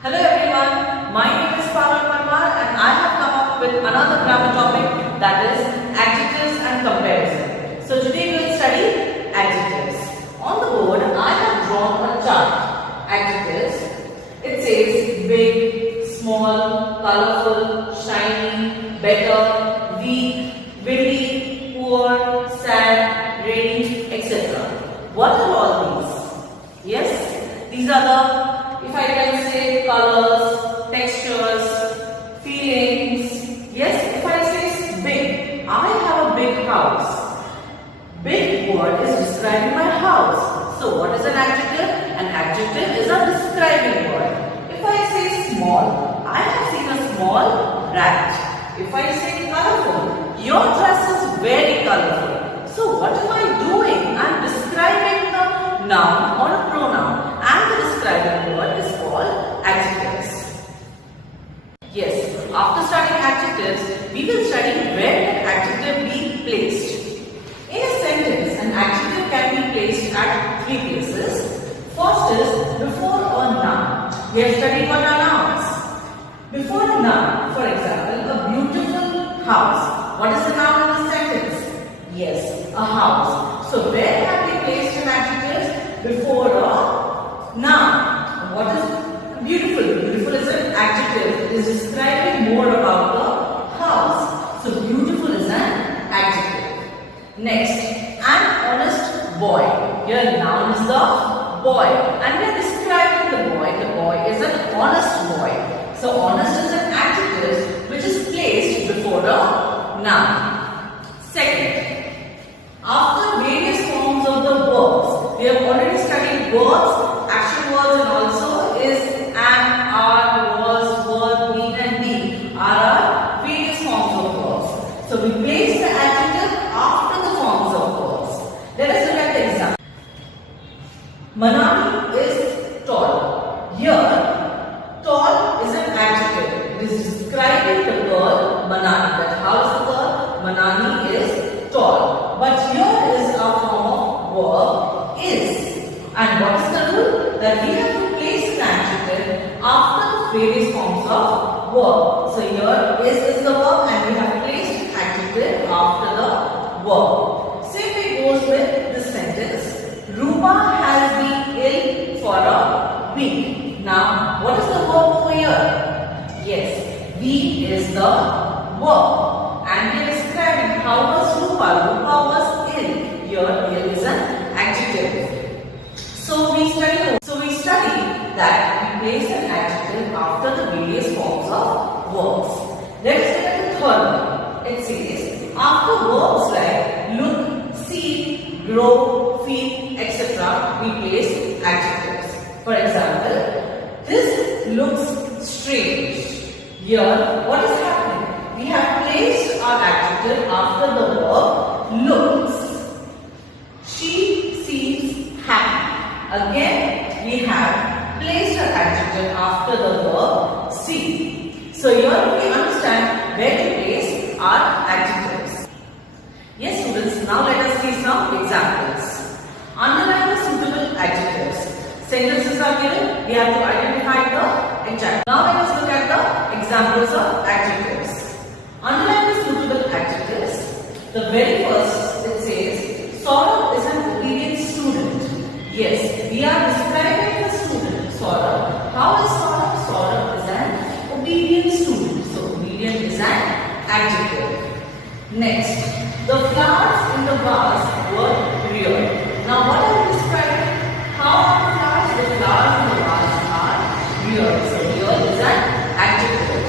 Hello everyone, my name is Parul Parmar and I have come up with another grammar topic, that is adjectives and comparison. So today we will study adjectives. On the board I have drawn a chart. Adjectives. It says big, small, colorful, shiny, better, weak, windy, poor, sad, rainy, etc. What are all these? Yes, these are the, if I can say, colors, textures, feelings. Yes, if I say big, I have a big house. Big word is describing my house. So what is an adjective? An adjective is a describing word. If I say small, I have seen a small rat. If I say colorful, your dress is very colorful. So what am I doing? I am describing the noun or a pronoun, and the describing word is called adjectives. Yes, after studying adjectives, we will study where can adjective be placed. In a sentence, an adjective can be placed at three places. First is before a noun. We have studied what are nouns. Before a noun, for example, a beautiful house. What is the noun in the sentence? Yes, a house. So where have we placed an adjective? Before a noun. What is beautiful? Beautiful is an adjective. It is describing more about the house. So beautiful is an adjective. Next, an honest boy. Here noun is the boy, and we are describing the boy. The boy is an honest boy. So honest is an adjective which is placed before a noun. Second, after various forms of the verbs, we have already studied verbs, action words, and also is, am, are, was, were, been, and be are our various forms of verbs. So we place the adjective after the forms of verbs. Let us look at the example. Manani is tall. Here, tall is an adjective. It is describing the girl Manani. That how is the girl? Manani is tall. But here is a form of verb is. And what is the rule? That we have to place an adjective after the various forms of verb. So here is the verb and we have placed an adjective after the verb. Same way goes with this sentence. Rupa has been ill for a week. Now, what is the verb over here? Yes, be is the verb. And we are describing how was Rupa. Rupa was ill. Here, ill is an adjective. So we study that we place an adjective after the various forms of verbs. Let us look at the third one. It says, after verbs like look, see, grow, feel, etc., we place adjectives. For example, this looks strange. Here, what is happening? We have placed our adjective after the verb looks. She seems happy. Again, we have placed our adjective after the verb see. So here we understand where to place our adjectives. Yes students, now let us see some examples. Underline the suitable adjectives. Sentences are given, we have to identify the adjective. Now let us look at the examples of adjectives. Underline the suitable adjectives. The very first, it says, Saurabh is an obedient student. Yes, we are describing the student, Saurabh. How is Saurabh? Saurabh is an obedient student. So, obedient is an adjective. Next, the flowers in the vase were real. Now, what are we describing? How are the flowers? The flowers in the vase are real. So, real is an adjective.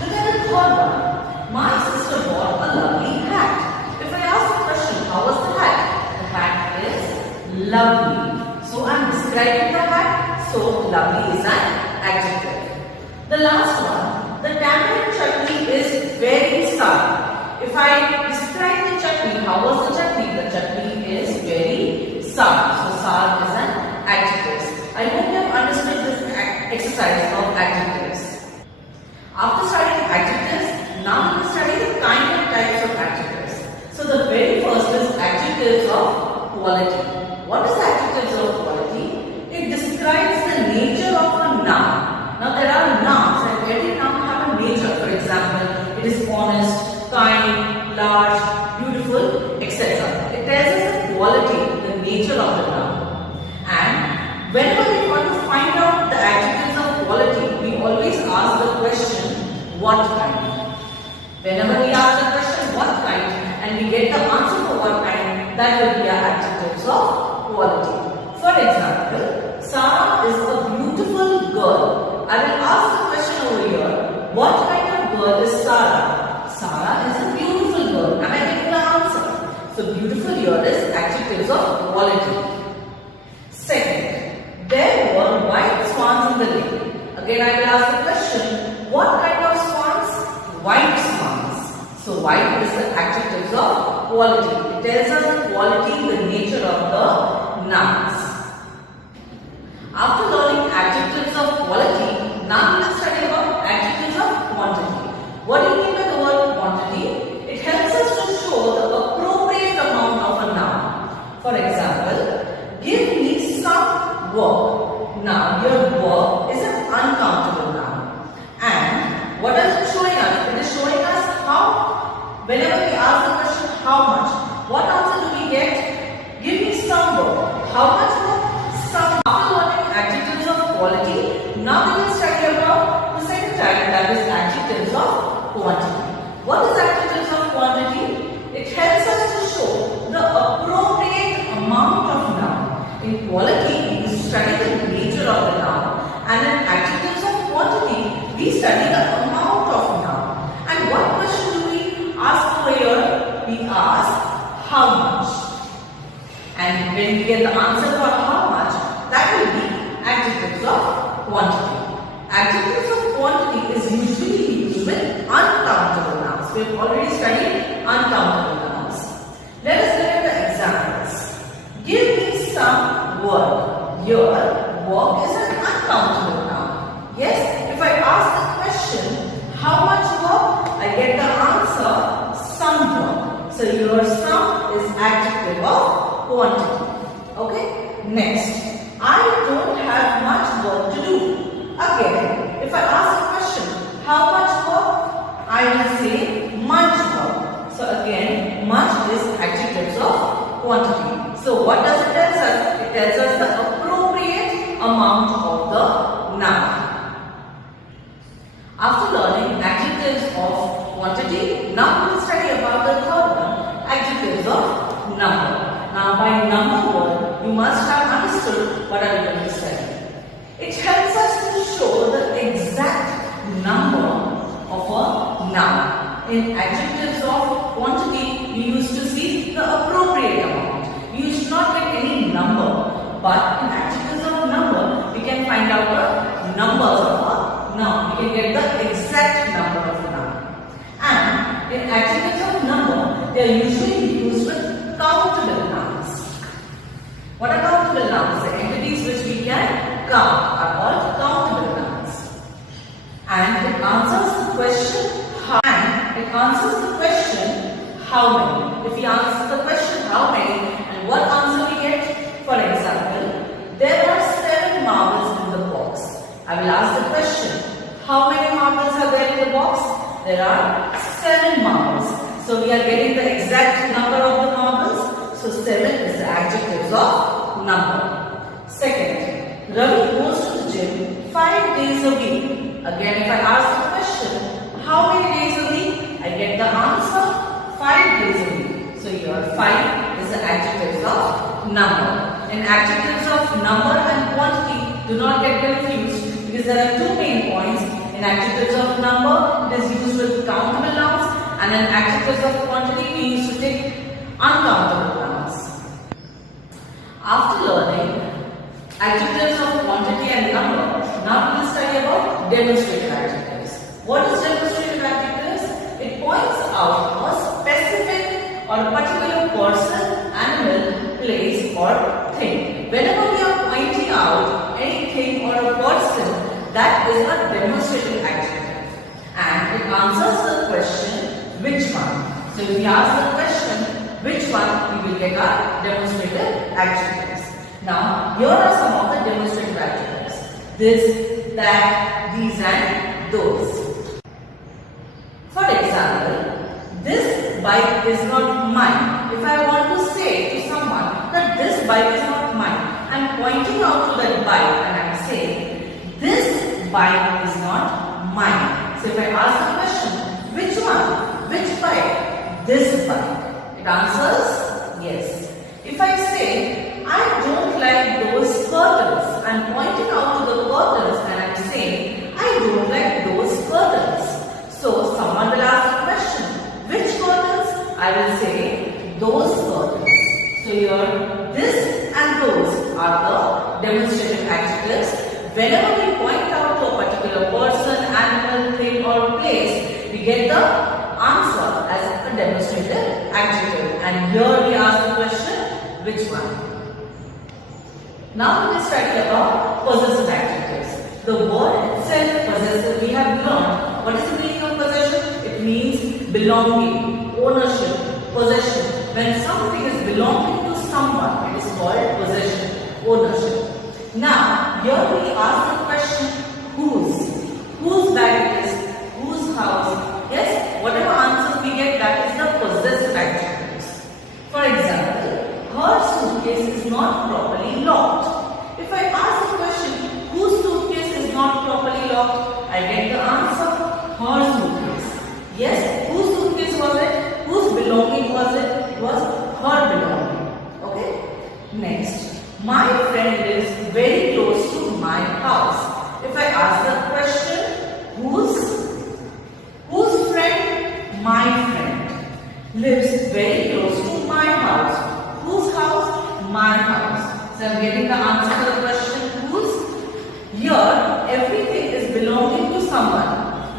Look at the third one. My sister bought a lovely hat. If I ask the question, how was the hat? The hat is lovely. So I am describing the hat, so lovely is an adjective. The last one, the tamarind chutney is very sour. If I describe the chutney, how was the chutney? The chutney is very sour. So sour is an adjective. I hope you have understood this exercise of adjectives. After studying adjectives, now we will study the kind of types of adjectives. So the very first is adjectives of quality. What is adjectives of quality? It describes the nature of a noun. Now there what kind. Whenever we ask the question what kind and we get the answer for what kind, that will be our adjectives of quality. For example, Sarah is a beautiful girl. I will ask the question over here, what kind of girl is Sarah? Sarah is a beautiful girl. Am I getting the answer? So beautiful here is adjectives of quality. Second, there were white swans in the lake. Again I will ask the question, what kind of swans? White swans. So white is the adjectives of quality. It tells us the quality, the nature of the nouns. After learning adjectives of quality, now let's study about adjectives of quantity. What do you mean by the word quantity? It helps us to show the appropriate amount of a noun. For example, give me some work. Now your work is an uncountable noun. And what is it showing us? It is showing us how, whenever we ask the question how much, what answer do we get? Give me some work. How much work? Some. After learning adjectives of quality, now we will study about the second type, that is adjectives of quantity. What is adjectives of quantity? It helps us to show the appropriate amount of noun. In quality, we study the nature of the noun, and in adjectives of quantity, we study the amount of noun. And what question do we ask over here? We ask how much. And when we get the answer for how much, that will be adjectives of quantity. Adjectives of quantity is usually used with uncountable nouns. We have already studied uncountable nouns. Let us look at the examples. Give me some work. Here, work is an uncountable noun. Yes, if I ask the question, how much work? I get the answer, some work. So your some is adjective of quantity. Okay, next. I don't have much work to do. Again, if I ask a question, how much work? I will say much work. So again, much is adjectives of quantity. So what does it tell us? It tells us the appropriate amount of the noun. After learning adjectives of quantity, now we will study about the third one, adjectives of number. Now by number word, you must have understood what are we going to study. It helps us to show the exact number of a noun. In adjectives of quantity, we used to see the appropriate amount. You should not get any number. But in adjectives of number, we can find out the numbers of a noun. We can get the exact number of a noun. And in adjectives of number, they are usually used with countable nouns. What are countable nouns? The entities which we can count are called countable nouns. And it answers the question how. And it answers the question how many. If we answer the question how many, and what answer we get? For example, there are 7 marbles in the box. I will ask the question, how many marbles are there in the box? There are 7 marbles. So we are getting the exact number of the marbles. So 7 is the adjectives of number. Second, Ravi goes to the gym 5 days a week. Again, if I ask the question, how many days a week? I get the answer, 5 days a week. So here 5 is the adjectives of number. In adjectives of number and quantity, do not get confused because there are 2 main points. In adjectives of number, it is used with countable nouns, and in adjectives of quantity, we used to take uncountable nouns. After learning adjectives of quantity and number, now we will study about demonstrative adjectives. What is demonstrative adjectives? It points out a specific or a particular person, animal, place or thing. Whenever we are pointing out anything or a person, that is a demonstrative adjective. And it answers the question, which one? So if we ask the question, which one, we will get our demonstrative adjectives. Now, here are some of the demonstrative adjectives. This, that, these and those. For example, this bike is not mine. If I want to say to someone that this bike is not mine, I am pointing out to that bike and I am saying, this bike is not mine. So if I ask the question, which one? Which bike? This bike. It answers yes. If I say, I don't like those curtains, I'm pointing out to the curtains and I'm saying, I don't like those curtains. So someone will ask the question, which curtains? I will say, those curtains. So here, this and those are the demonstrative adjectives. Whenever we point out to a particular person, animal, thing or place, we get the answer as a demonstrative adjective. And here we ask the question, which one? Now we will study about possessive adjectives. The word itself, possessive, we have learned. What is the meaning of possession? It means belonging, ownership, possession. When something is belonging to someone, it is called possession, ownership. Now, here we ask the question, whose? Whose bag it is? Whose house? Yes, whatever answers we get, that is the possessive adjectives. For example, her suitcase is not properly locked. If I ask the question, whose suitcase is not properly locked? I get the answer, her suitcase. Yes, whose suitcase was it? Whose belonging was it? It was her belonging. Okay? Next. My friend lives very close to my house. If I ask the question, whose friend? My friend lives very close to my house. Whose house? My house. So I am getting the answer to the question, whose? Here, everything is belonging to someone.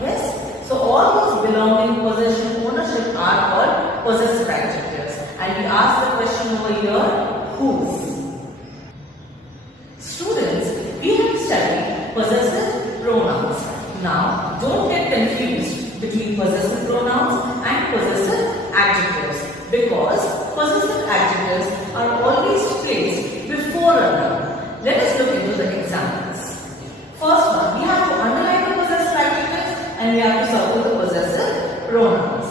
Yes? So all those belonging, possession, ownership are called possessive adjectives. And we ask the question over here, whose? Students, we have studied possessive pronouns. Now, don't get confused between possessive pronouns and possessive adjectives, because possessive adjectives are always placed before a noun. Let us look into the examples. First one, we have to underline the possessive adjectives and we have to circle the possessive pronouns.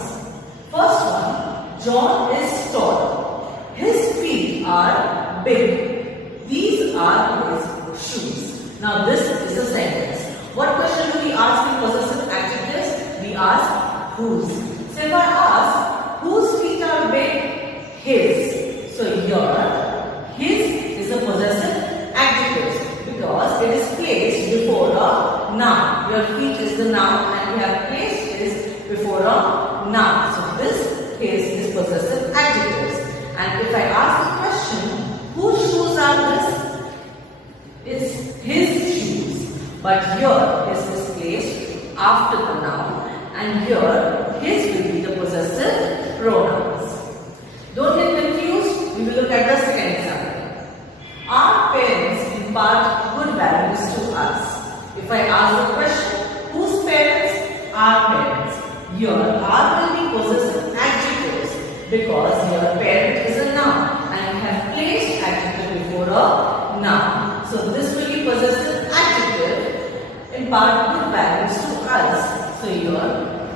First one, John is tall. His feet are big. These are his shoes. Now this is a sentence. What question do we ask in possessive adjectives? We ask whose. So if I ask whose feet are big? His. So here his is a possessive adjective because it is placed before a noun. Your feet is the noun and we have placed this before a noun. So this his is possessive adjectives. And if I ask the question, whose shoes are this? It's his shoes. But here his is placed after the noun and here his will be the possessive pronouns. Don't get confused. We will look at the second example. Our parents impart good values to us. If I ask the question, whose parents? Our parents. Here our will be possessive adjectives because here parent is a noun and we have placed adjective before a noun. So this will be possessive adjective, impart good values to us. So here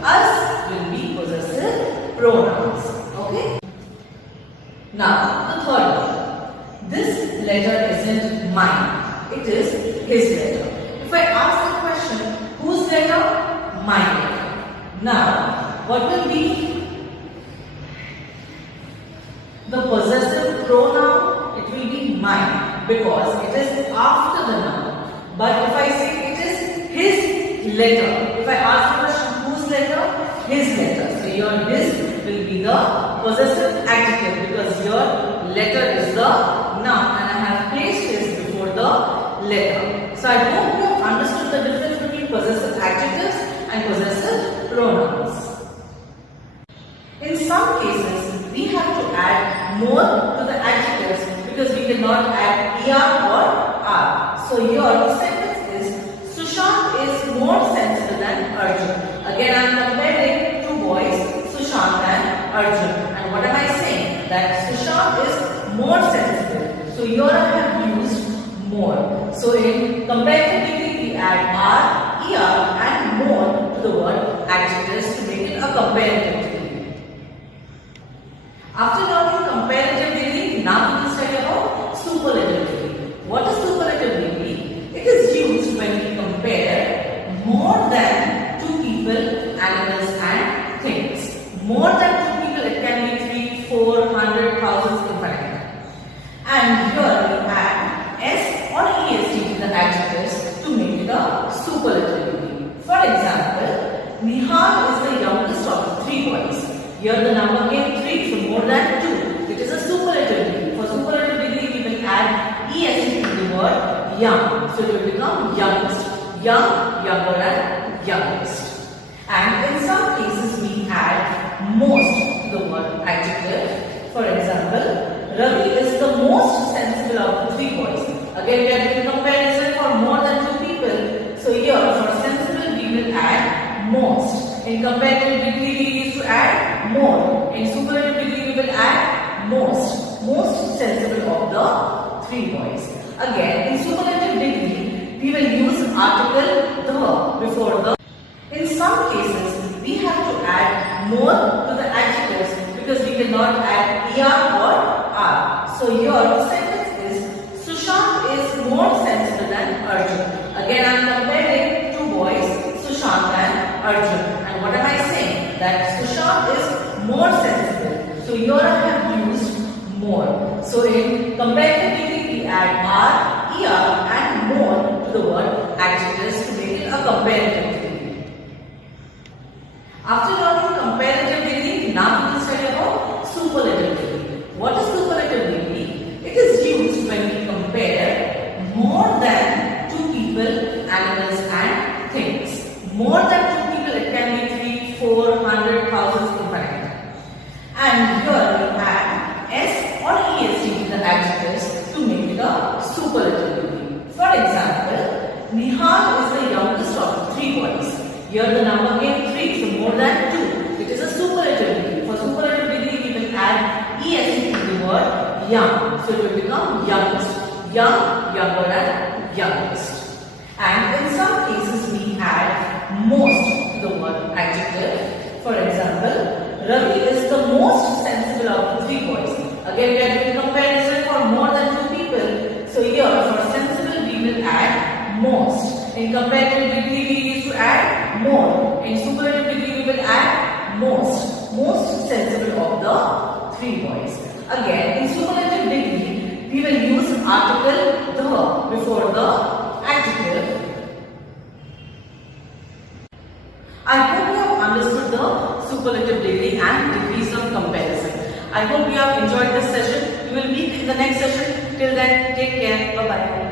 us will be possessive pronouns. Okay? Now the third one. This letter isn't mine. It is his letter. If I ask the question, whose letter? My letter. Now what will be the possessive pronoun? It will be mine because it is after the noun. But if I say it is his letter, if I ask the question whose letter? His letter. So here his will be the possessive adjective because your letter is the noun and I have placed his before the letter. So I hope you have understood the difference between possessive adjectives and possessive pronouns. In some cases, we have to add more to the adjectives because we cannot add er or r. So here the sentence is Sushant is more sensible than Arjun. Again I am comparing two boys, Sushant and Arjun. And what am I saying? That Sushant is more sensible. So here I have used more. So in comparative degree we add r, er and more to the word adjectives to make it a comparative degree. After learning comparative degree, now we will study about superlative degree. What is superlative degree? It is used when we compare more than two people Here the number came 3, so more than 2. It is a superlative degree. For superlative degree, we will add est to the word young. So it will become youngest. Young, younger, and youngest. And in some cases, we add most to the word adjective. For example, Ravi is the most sensible of the 3 boys. Again, we are doing comparison for more than 2 people. So here, for sensible, we will add most. In comparative degree, we used to add more. In superlative degree, we will add most. Most sensible of the 3 boys. Again, in superlative degree, we will use article the before the. In some cases, we have to add more to the adjectives because we cannot add er or r. So here the sentence is Sushant is more sensible than Arjun. Again, I am comparing 2 boys, Sushant and Arjun. And what am I saying? That Sushant is more sensible. So here I have used more. So in comparative degree, we add r, er, and more to the word adjectives to make it a comparative degree. After learning comparative degree, now we will study about superlative degree. What is superlative degree? It is used when we compare more than 2 people, animals, and things. More than 2 people, it can be 3, 4, 100, thousands, infinite. And here we add s or est to the adjectives to make it a superlative degree. For example, Nihal is the youngest of the 3 boys. Here the number came 3, so more than 2. It is a superlative degree. For superlative degree, we will add est to the word young. So it will become youngest. Young, younger, and youngest. And in some cases, we add most to the word adjective. For example, Ravi is the most sensible of the 3 boys. Again, we are doing comparison for more than 2 people. So here, for sensible, we will add most. In comparative degree, we used to add more. In superlative degree, we will add most. Most sensible of the 3 boys. Again, in superlative degree, we will use article the before the adjective. I hope you have understood the superlative degree and degrees of comparison. I hope you have enjoyed this session. We will meet in the next session. Till then, take care. Bye-bye.